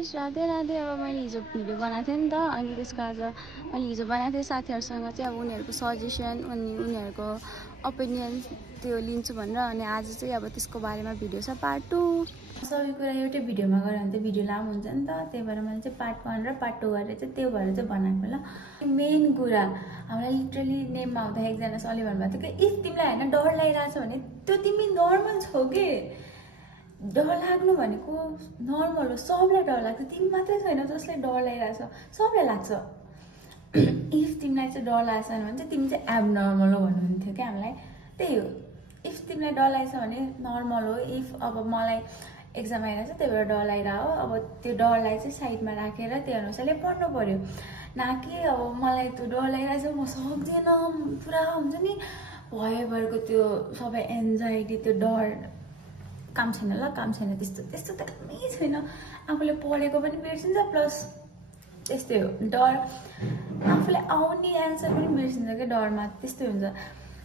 Guys Radhe Radhe. अब मैले हिजो भिडियो बनाएको थिएँ नि त, अनि त्यसको आज मैले हिजो बनाएको थिएँ साथीहरूसँग चाहिँ अब उनीहरूको सजेसन अनि उनीहरूको ओपिनियन त्यो लिन्छु भनेर। अनि आज चाहिँ अब त्यसको बारेमा भिडियो छ पार्ट 2। सबै कुरा एउटै भिडियोमा गऱ्यो भने चाहिँ भिडियो लामो हुन्छ नि त, त्यही भएर मैले चाहिँ पार्ट 1 र पार्ट 2 गरेर चाहिँ त्यो भएर चाहिँ बनाएको ल। मेन कुरा हामीलाई लिटरली नेममा आउँदा एकजना सरले भन्नुभएको थियो कि इफ तिमीलाई होइन डर लागिरहेछ भने त्यो तिमी नर्मल छौ कि, डर लाग्नु भनेको नर्मल हो, सबलाई डर लाग्छ, तिमी मात्रै छैन जसलाई डर लागिरहेछ, सबलाई लाग्छ। इफ तिमीलाई चाहिँ डर लागेको छैन भने चाहिँ तिमी चाहिँ एबनर्मल हो भन्नुहुन्थ्यो क्या हामीलाई। त्यही हो, इफ तिमीलाई डर लागेछ भने नर्मल हो। इफ अब मलाई एक्जाम आइरहेछ त्यही भएर डर लागिरहेको हो, अब त्यो डरलाई चाहिँ साइडमा राखेर त्यही अनुसारले पढ्नु पर्यो, न कि अब मलाई त्यो डर लागिरहेछ म सक्दिनँ पुरा हुन्छ नि भयभरको त्यो सबै एन्जाइटी, त्यो डर काम छैन ल, काम छैन त्यस्तो त्यस्तो त कामै छैन। आफूले पढेको पनि बिर्सिन्छ, प्लस त्यस्तै हो डर, आफूले आउने एन्सर पनि बिर्सिन्छ क्या डरमा, त्यस्तै हुन्छ।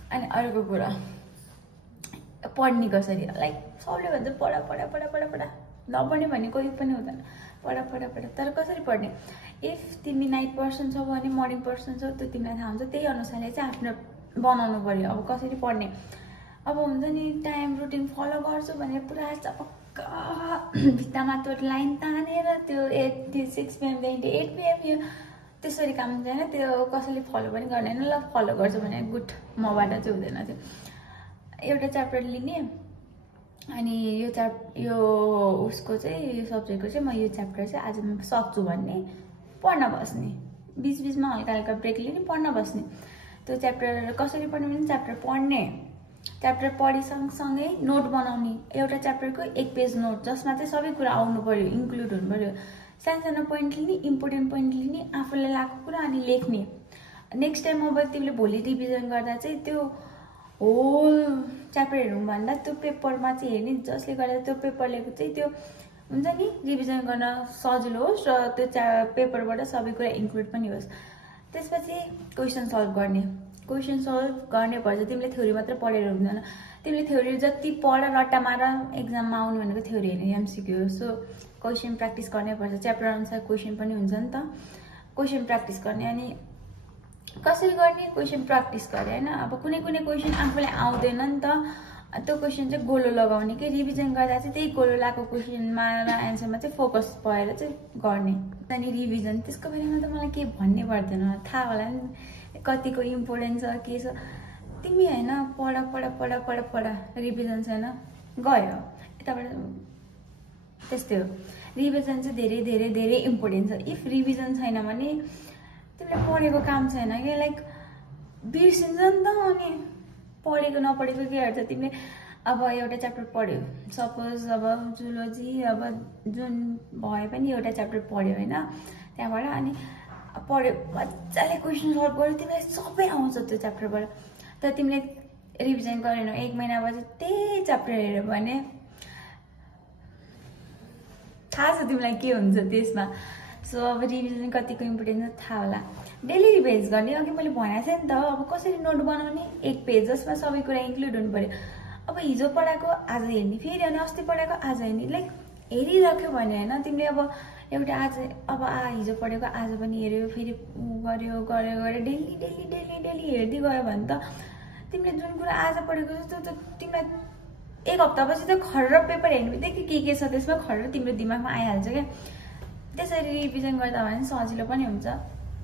अनि अर्को कुरा पढ्ने कसरी, लाइक सबले भन्छ पढा पढा पढा पढा पढा, नपढ्ने भन्ने कोही पनि हुँदैन, पढा पढा पढा। तर कसरी पढ्ने, इफ तिमी नाइट पर्सन छौ भने मर्निङ पर्सन छौ त्यो तिमीलाई थाहा हुन्छ, त्यही अनुसारले चाहिँ आफ्नो बनाउनु पर्यो। अब कसरी पढ्ने, अब हुन्छ नि टाइम रुटिन फलो गर्छु भने पुरा चपक्क भित्तामा त्यो लाइन तानेर त्यो 6 PM-देखि 8 PM यो त्यसरी काम हुँदैन, त्यो कसैले फलो पनि गर्दैन। ल फलो गर्छु भने गुड, मबाट चाहिँ हुँदैन त्यो। एउटा च्याप्टर लिने अनि यो उसको चाहिँ यो सब्जेक्टको चाहिँ म यो च्याप्टर चाहिँ आज म सक्छु भन्ने, पढ्न बस्ने, बिचबिचमा हल्का हल्का ब्रेक लिने, पढ्न बस्ने। त्यो च्याप्टर कसरी पढ्ने भने च्याप्टर पढ्ने, च्याप्टर पढी सँगसँगै नोट बनाउने, एउटा च्याप्टरको 1 पेज नोट जसमा चाहिँ सबै कुरा आउनु पर्यो, इन्क्लुड हुनु पर्यो। सानो पोइन्ट लिने, इम्पोर्टेन्ट पोइन्ट लिने, आफूले लागेको कुरा अनि लेख्ने। नेक्स्ट टाइम अब तिमीले भोलि रिभिजन गर्दा चाहिँ त्यो होल च्याप्टर हेर्नुभन्दा त्यो पेपरमा चाहिँ हेर्ने, जसले गर्दा त्यो पेपरलेको चाहिँ त्यो हुन्छ नि रिभिजन गर्न सजिलो होस् र त्यो पेपरबाट सबै कुरा इन्क्लुड पनि होस्। त्यसपछि क्वेसन सल्भ गर्ने, क्वेसन सल्भ गर्ने पर्छ। तिमीले थ्योरी मात्र पढेर हुँदैन, तिमीले थ्योरी जति पढ रट्टा मार, एक्जाममा आउनु भनेको थ्योरी होइन, एमसिक्यू हो। सो क्वेसन प्र्याक्टिस गर्नै पर्छ, च्याप्टर अनुसार क्वेसन पनि हुन्छ नि त, क्वेसन प्र्याक्टिस गर्ने। अनि कसरी गर्ने, क्वेसन प्र्याक्टिस गरे होइन। अब कुनै कुनै क्वेसन आफूलाई आउँदैन नि त, त्यो क्वेसन चाहिँ गोलो लगाउने कि रिभिजन गर्दा चाहिँ त्यही गोलो लगाएको क्वेसनमा र एन्सरमा चाहिँ फोकस भएर चाहिँ गर्ने। अनि रिभिजन त्यसको बारेमा त मलाई केही भन्नै पर्दैन, थाहा होला नि कतिको इम्पोर्टेन्ट छ के छ। तिमी होइन पढ पढ पढ पढ पढ, रिभिजन छैन गयो यताबाट, त्यस्तै हो। रिभिजन चाहिँ धेरै धेरै धेरै इम्पोर्टेन्ट छ। इफ रिभिजन छैन भने तिमीले पढेको काम छैन क्या, लाइक बिर्सिन्छ नि त। अनि पढेको नपढेको के गर्छ, तिमीले अब एउटा च्याप्टर पढ्यो, सपोज अब जुलोजी अब जुन भए पनि एउटा च्याप्टर पढ्यो होइन, त्यहाँबाट अनि पढ्यो मजाले क्वेसन सल्भ गर्यो, तिमीलाई सबै आउँछ त्यो च्याप्टरबाट। तर तिमीले रिभिजन गरेनौ, 1 महिनापछि त्यही च्याप्टर हेऱ्यो भने थाहा छ तिमीलाई के हुन्छ त्यसमा। सो अब रिभिजन कतिको इम्पोर्टेन्ट छ थाहा होला। डेली रिभाइज गर्ने, अघि मैले भनेको थिएँ नि त, अब कसरी नोट बनाउने, 1 पेज जसमा सबै कुरा इन्क्लुड हुनु पर्यो। अब हिजो पढाएको आज हेर्ने, फेरि अनि अस्ति पढाएको आज हेर्ने, लाइक हेरिराख्यो भने होइन तिमीले अब एउटा आज अब हिजो पढेको आज पनि हेऱ्यो, फेरि गऱ्यो गऱ्यो गऱ्यो, डेली डेली डेली डेली हेर्दै गयो भने त तिमीले जुन कुरा आज पढेको छ त्यो त तिमीलाई 1 हप्तापछि त खर्र पेपर हेर्ने बित्तिकै के छ त्यसमा खर्र तिम्रो दिमागमा आइहाल्छ क्या। त्यसरी रिभिजन गर्दा भने सजिलो पनि हुन्छ।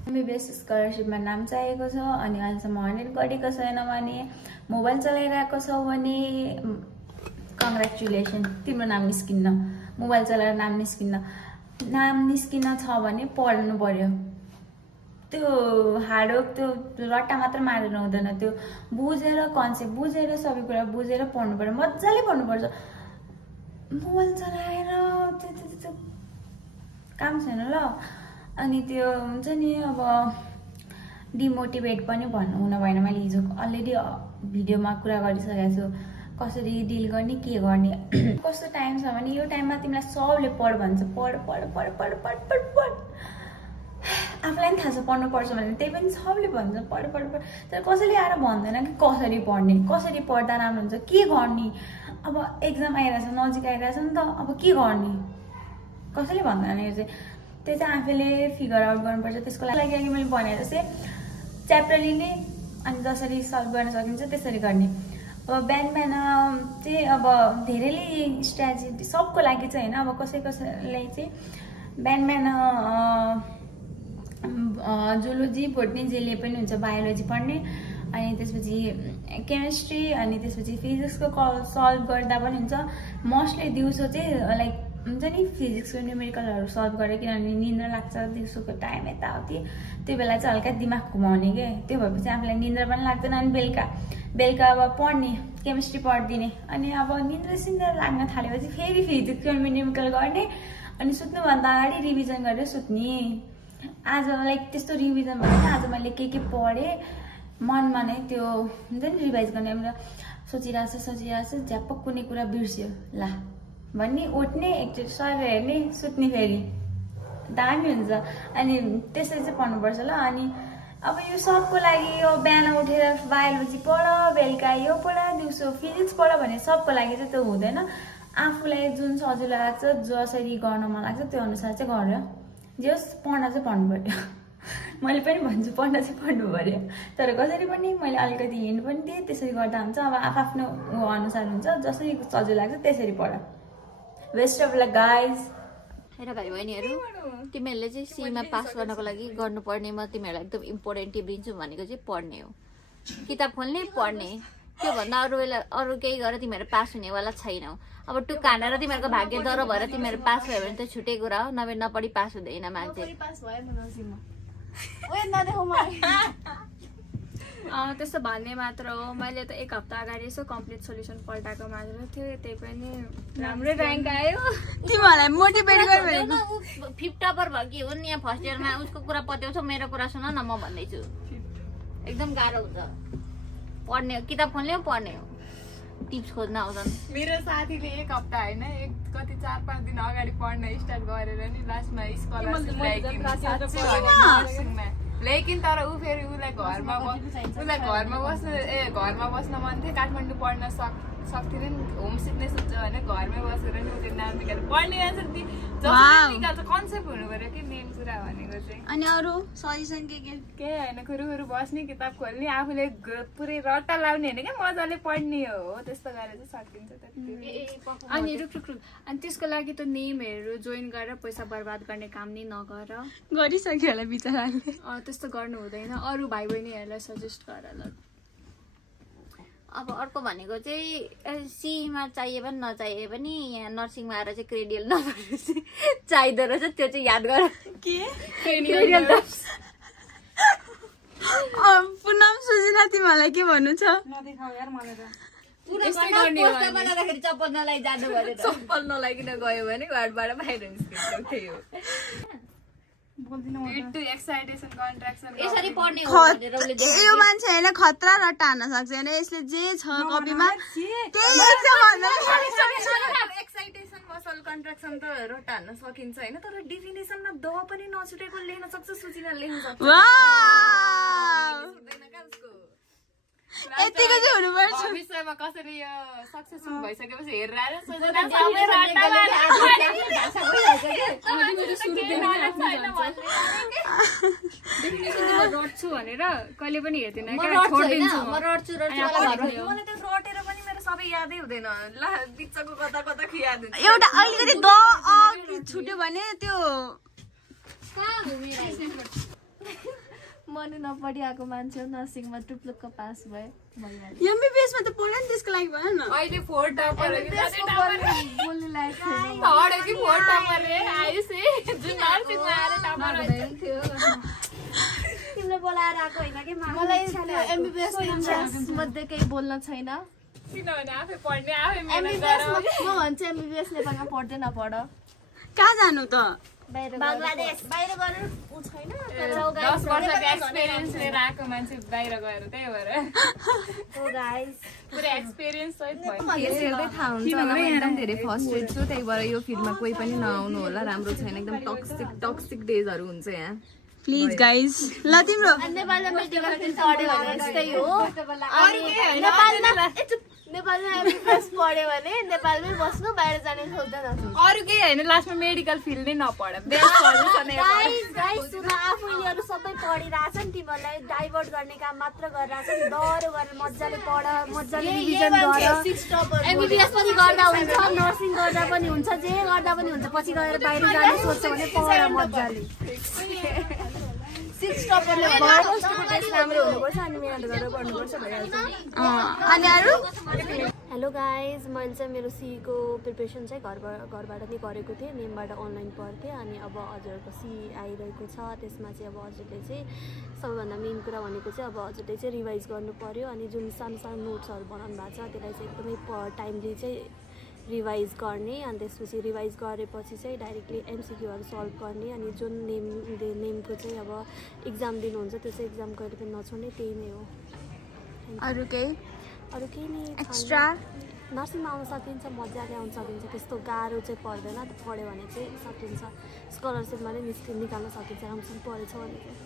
MBBS स्कलरसिपमा नाम चाहिएको छ अनि अहिलेसम्म 100 गरेको छैन भने, मोबाइल चलाइरहेको छौ भने कङ्ग्रेचुलेसन, तिम्रो नाम निस्किन्न, मोबाइल चलाएर नाम निस्किन्न। नाम निस्किन छ भने पढ्नु पर्यो, त्यो हार्डवर्क त्यो रट्टा मात्र मारेर हुँदैन, त्यो बुझेर कन्सेप्ट बुझेर सबै कुरा बुझेर पढ्नु पर्यो, मजाले पढ्नुपर्छ। मोबाइल चलाएर त्यो काम छैन ल। अनि त्यो हुन्छ नि अब डिमोटिभेट पनि भन्नु हुन भएन, मैले हिजो अलरेडी भिडियोमा कुरा गरिसकेको छु कसरी डिल गर्ने के गर्ने। कस्तो टाइम छ भने यो टाइममा तिमीलाई सबले पढ भन्छ, पढ पढ पढ पढ पढ पढ पढ, आफूलाई पनि थाहा छ पढ्नुपर्छ भने त्यही पनि सबले भन्छ पढ पढ पढ। तर कसैले आएर भन्दैन कि कसरी पढ्ने, कसरी पढ्दा राम्रो हुन्छ, के गर्ने। अब एक्जाम आइरहेछ, नजिक आइरहेछ नि त, अब के गर्ने, कसैले भन्दैन यो चाहिँ त्यो चाहिँ आफैले फिगर आउट गर्नुपर्छ त्यसको लागि अघि मैले भने जस्तै च्याप्टर लिने अनि जसरी सल्भ गर्न सकिन्छ त्यसरी गर्ने अब बिहान बिहान चाहिँ अब धेरैले स्ट्राटेजी सबको लागि चाहिँ होइन अब कसैलाई चाहिँ बिहान बिहान जुलोजी बोटनी जेले पनि हुन्छ बायोलोजी पढ्ने अनि त्यसपछि केमिस्ट्री अनि त्यसपछि फिजिक्सको सल्भ गर्दा पनि हुन्छ मोस्टली दिउँसो चाहिँ लाइक हुन्छ नि फिजिक्सको न्युमेरिकलहरू सल्भ गरेँ किनभने निन्द्रा लाग्छ दिउँसोको टाइम यताउति त्यो बेला चाहिँ हल्का दिमाग घुमाउने के त्यो भएपछि आफूलाई निन्द्रा पनि लाग्दैन अनि बेलुका अब पढ्ने केमिस्ट्री पढिदिने अनि अब निन्द्रा लाग्न थालेपछि फेरि फिजिक्सको न्युमेरिकल गर्ने अनि सुत्नुभन्दा अगाडि रिभिजन गरेर सुत्ने आज लाइक त्यस्तो रिभिजन भने आज मैले के पढेँ मनमा नै त्यो हुन्छ नि रिभाइज गर्ने सोचिरहेको छ झ्याप्प कुनै कुरा बिर्स्यो ला भन्ने उठ्ने एकचोटि सर हेर्ने सुत्ने फेरि दामी हुन्छ अनि त्यसरी चाहिँ पढ्नुपर्छ ल अनि अब यो सबको लागि यो बिहान उठेर बायोलोजी पढ बेलुका यो पढ दिउँसो फिजिक्स पढ भने सबको लागि चाहिँ त्यो हुँदैन आफूलाई जुन सजिलो लाग्छ जसरी गर्न मन लाग्छ त्यो अनुसार चाहिँ गर जस पढ्न चाहिँ पढ्नु पर्यो मैले पनि भन्छु पढ्न चाहिँ पढ्नु पर्यो तर कसरी पनि मैले अलिकति हिँड्नु पनि दिएँ त्यसरी गर्दा हुन्छ अब आफ्नो अनुसार हुन्छ जसरी सजिलो लाग्छ त्यसरी पढ बेस्ट अफ लक गाइज हेर भाइ बहिनीहरू तिमीहरूले चाहिँ सीमा पास गर्नको लागि गर्नुपर्ने म तिमीहरूलाई एकदम इम्पोर्टेन्ट टिप दिन्छु भनेको चाहिँ पढ्ने हो किताब खोल्ने पढ्ने त्योभन्दा अरू केही गरेर तिमीहरू पास हुनेवाला छैनौ अब टुक्का हानेर तिमीहरूको भाग्य डर भएर तिमीहरू पास भयो भने त छुट्टै कुरा हो नभए नपढी पास हुँदैन मान्छे त्यस्तो भन्ने मात्र हो मैले त एक हप्ता अगाडि यसो कम्प्लिट सोल्युसन पल्टाएको मात्र थियो त्यही पनि राम्रै र्याङ्क आयो तिमीहरूलाई मोटिभेट गरेर फिफ्थ टपर भयो कि हुन् यहाँ फर्स्ट इयरमा उसको कुरा पत्याउँछ मेरो कुरा सुन न म भन्दैछु एकदम गाह्रो हुन्छ पढ्ने हो किताब खोल्ने हो पढ्ने हो टिप्स खोज्न आउँछन् मेरो साथीले एक हप्ता होइन कति 4-5 दिन अगाडि पढ्न स्टार्ट गरेर नि लास्टमा स्कलरसिप लेकिन तर ऊ फेरि उसलाई घरमा बस्न मन थियो काठमाडौँ पढ्न सक्थेन नि होम सिकनेस हुन्छ होइन घरमै बसेर नि उसले नाम निकालेर पढ्ने आन्सर निकाल्छ कन्सेप्ट हुनु पर्यो कि मेन कुरा भनेको चाहिँ अनि अरू सजेसन के होइन खुरुखुरु बस्ने किताब खोल्ने आफूले पुरै रट्टा लाउने होइन क्या मजाले पढ्ने हो त्यस्तो गरेर चाहिँ सकिन्छ अनि रुक अनि त्यसको लागि त नेमहरू जोइन गरेर पैसा बर्बाद गर्ने काम नै नगर गरिसक्यो होला बिचराले त्यस्तो गर्नु हुँदैन अरू भाइ बहिनीहरूलाई सजेस्ट गर ल अब अर्को भनेको चाहिँ सीमा चाहिए पनि नचाहिए पनि यहाँ नर्सिङमा आएर चाहिँ क्रेडियल नम्बर चाहिँदो रहेछ त्यो चाहिँ याद गर के पुनम सुजिना तिमीलाई के भन्नु छ चप्पल नलाइ जानु पर्यो चप्पल नलाइकन गयो भने घरबाट बाहिर निस्किन्छ त्यही हो यो मान्छे होइन खतरा र टार्न सक्छ होइन यसले जे छ कपीमा एक्साइटेसन मसल कन्ट्राक्सन त रट्टा हान्न सकिन्छ होइन तर डेफिनेसनमा द पनि नछुटेको लेख्न सक्छ सूचना लेख्न सक्छ यतिको चाहिँ हुनुपर्छ विषयमा कसरी यो सक्सेसफुल भइसकेपछि हेरेर रट्छु भनेर कहिले पनि हेर्दैन रटेर पनि मेरो सबै यादै हुँदैन ल बिचको कता याद हुन्छ एउटा अलिकति द छुट्यो भने त्यो मैले नपढिआएको मान्छे हो नर्सिङमा टुप्लुक्क पास भयो एमबीबीएस मा त पढ्यो नि त्यसको लागि भएन अहिले 4 टपर बोल्नु लायक तिमीले बोलाएर आएको होइन कि मलाई एमबीबीएस मध्ये केही बोल्न छैन किनभने आफै पढ्ने आफै म भन्छु एमबीबीएस नेपालमा पढ्दै नपढ कहाँ जानु त बङ्गलादेश बाहिर गएर उ छैन 10 वर्षको एक्सपिरियन्स लिएर आएको मान्छे बाहिर गएर त्यही भएर ओ गाइस पुरै एक्सपिरियन्स सहित भयो हेर्दै थाहा हुन्छ होला म एकदम धेरै फ्रस्ट्रेट छु त्यही भएर यो फिल्डमा कोही पनि नआउनु होला राम्रो छैन एकदम टक्सिक डेजहरू हुन्छ यहाँ प्लिज गाइस ल तिम्रो नेपालमा मेडिकल फिल्ड पढ्यो भने यस्तै हो नेपालमा एमबिबिएस पढ्यो भने नेपालमै बस्नु, बाहिर जाने सोच्दैन। अरू केही होइन, लास्टमा मेडिकल फिल्ड नै नपढ। बेस्ट सजेसन गाइस सुन, आफू यिनीहरू सबै पढिरहेछन्, तिमीहरूलाई डाइभर्ट गर्ने काम मात्र गरिरहेछन्। डह्रो गरेर मजाले पढ, मजाले रिभिजन गर। एमबिबिएस पनि गर्दा हुन्छ, नर्सिङ गर्दा पनि हुन्छ, जे गर्दा पनि हुन्छ। पछि गएर बाहिर जाने सोच्छ भने पढ मजाले। 6 टपरले राम्रो हुनुपर्छ अनि मेहनत गरेर पढ्नुपर्छ भइहाल्छ। अनि अरू हेलो गाइज, मैले चाहिँ मेरो सीको प्रिपरेसन चाहिँ घरबाट नै गरेको थिएँ, नेमबाट अनलाइन पढ्थेँ। अनि अब हजुरको सी आइरहेको छ, त्यसमा चाहिँ अब हजुरले चाहिँ सबैभन्दा मेन कुरा भनेको चाहिँ अब हजुरले चाहिँ रिभाइज गर्नु पऱ्यो। अनि जुन सानो सानो नोट्सहरू बनाउनु भएको छ त्यसलाई चाहिँ एकदमै टाइमली चाहिँ रिभाइज गर्ने। अनि त्यसपछि रिभाइज गरेपछि चाहिँ डाइरेक्टली एमसिक्यूहरू सल्भ गर्ने। अनि जुन नेमको चाहिँ अब इक्जाम दिनुहुन्छ त्यो चाहिँ इक्जाम कहिले पनि नछोड्ने, त्यही नै हो। अरू केही नै एक्स्ट्रा? नर्सिङमा आउन सकिन्छ, मजाले आउन सकिन्छ, त्यस्तो गाह्रो चाहिँ पर्दैन। पढ्यो भने चाहिँ सकिन्छ, स्कलरसिपमा नै निकाल्न सकिन्छ राम्रोसँग पढेछ भने चाहिँ।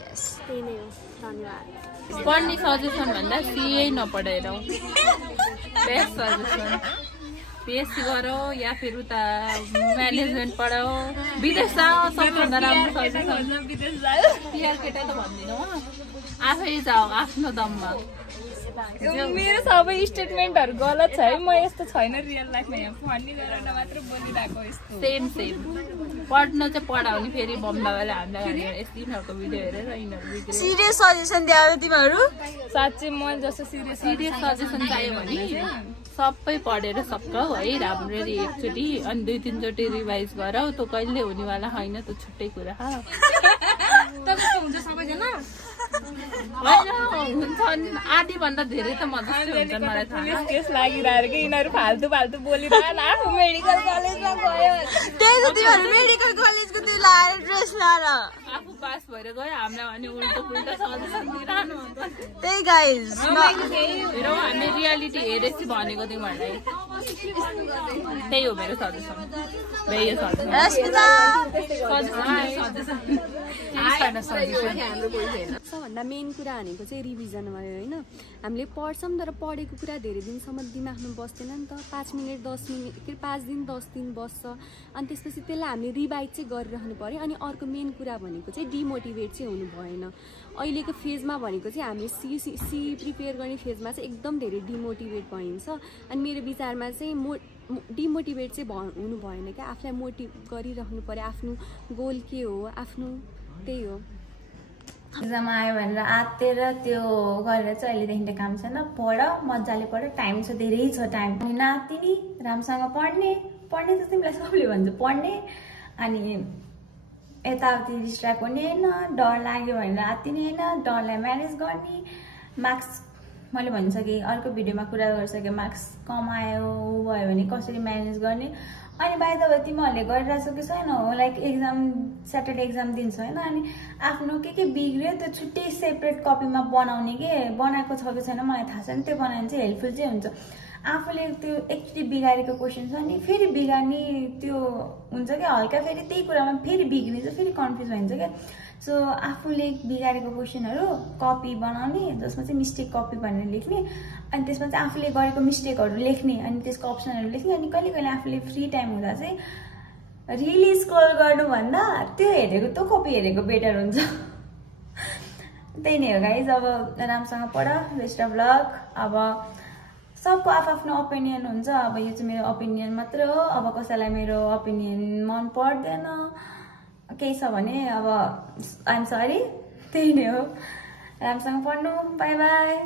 यस, त्यही नै हो। धन्यवाद। पढ्ने सजेसन भन्दा सिए नपढेर बेस्ट सजेसन। पिएचसी गरौ या फिर उता म्यानेजमेन्ट पढाऊ, विदेश जाऊ, सबभन्दा राम्रो सजेसन। विदेश जाऊ पिआर केटा त भन्दिनँ, आफै जाऊ आफ्नो दममा। मेरो सबै स्टेटमेन्टहरू गलत छ है, म यस्तो छैन रियल लाइफमा, यहाँ फन्नी गरेर मात्र बोलिरहेको यस्तो। सेम पढ्न चाहिँ पढाउने। फेरि बम्बाले हामीलाई यस्तो यिनीहरूको भिडियो हेरेर यिनीहरू सिरियस सजेसन दियो तिमीहरू? साँच्चै म जस्तो सिरियस सजेसन चाहियो भने सबै पढेर सक्छौ है राम्ररी एकचोटि, अनि 2-3 चोटि रिभाइज गरौ। त कहिले हुनेवाला होइन, त छुट्टै कुरा हुन्छ। सबैजना हुन्छन्, आधीभन्दा धेरै त म जस्तै हुन्छन्, मलाई थाहा। केस लागिरहेको कि यिनीहरू फाल्तु बोलिरहन। आफू मेडिकल कलेजमा गयो, त्यही त तिमीहरू मेडिकल कलेजको त्यो लाएर ड्रेस लाएर आफू पास भएर गयो, हामीलाई भने उल्टो पुल्टो सजेसन दिइरहनु हुन्छ। त्यही गाइज, हेरौ हामी रियालिटी हेरेपछि भनेको तिमीहरूलाई, त्यही हो मेरो सजेसन। सबभन्दा मेन कुरा भनेको चाहिँ रिभिजन भयो होइन। हामीले पढ्छौँ तर पढेको कुरा धेरै दिनसम्म दिमागमा बस्दैन नि त। 5 मिनट 10 मिनट के 5 दिन 10 दिन बस्छ। अनि त्यसपछि त्यसलाई हामीले रिभाइज चाहिँ गरिरहनु पऱ्यो। अनि अर्को मेन कुरा भनेको चाहिँ डिमोटिभेट चाहिँ हुनु भएन। अहिलेको फेजमा भनेको चाहिँ हामीले सी प्रिपेयर गर्ने फेजमा चाहिँ एकदम धेरै डिमोटिभेट भइन्छ। अनि मेरो विचारमा चाहिँ डिमोटिभेट चाहिँ हुनु भएन क्या, आफूलाई मोटिभ गरिरहनु पऱ्यो। आफ्नो गोल के हो आफ्नो, त्यही हो। एक्जाम आयो भनेर आत्तेर त्यो गरेर चाहिँ अहिलेदेखि त काम छैन। पढ मजाले पढ, टाइम छ, धेरै छ टाइम। अनि नातिनी राम्रोसँग पढ्ने त तिमीलाई सबले भन्छ पढ्ने। अनि यताउति डिस्ट्र्याक्ट हुने होइन, डर लाग्यो भनेर आत्तिने होइन, डरलाई म्यानेज गर्ने। मार्क्स मैले भनिसकेँ, अर्को भिडियोमा कुरा गरिसकेँ, मार्क्स कम आयो भयो भने कसरी म्यानेज गर्ने। अनि बाई द वे तिमीहरूले गरिरहेछौ कि छैन हो, लाइक एक्जाम स्याटरडे एक्जाम दिन्छ होइन। अनि आफ्नो के बिग्रियो त्यो छुट्टै सेपरेट कपीमा बनाउने के, बनाएको छ कि छैन मलाई थाहा छैन। त्यो बनायो भने चाहिँ हेल्पफुल चाहिँ हुन्छ। आफूले त्यो एकचोटि बिगारेको क्वेसन छ नि फेरि बिगार्ने त्यो हुन्छ क्या, हल्का फेरि त्यही कुरामा फेरि बिग्रिन्छ, फेरि कन्फ्युज भइन्छ क्या। सो आफूले बिगारेको क्वेसनहरू कपी बनाउने, जसमा चाहिँ मिस्टेक कपी भनेर लेख्ने। अनि त्यसमा चाहिँ आफूले गरेको मिस्टेकहरू लेख्ने, अनि त्यसको अप्सनहरू लेख्ने। अनि कहिले कहिले आफूले फ्री टाइम हुँदा चाहिँ रियली स्क्रल गर्नुभन्दा त्यो हेरेको त्यो कपी हेरेको बेटर हुन्छ। त्यही नै हो गाइज। अब राम्रोसँग पढ, बेस्ट अफ लक। अब सबको आफ्नो ओपिनियन हुन्छ। अब यो चाहिँ मेरो ओपिनियन मात्र हो। अब कसैलाई मेरो ओपिनियन मन पर्दैन केही छ भने अब आइएम सरी, त्यही नै हो। राम्रोसँग पढ्नु, बाई बाई।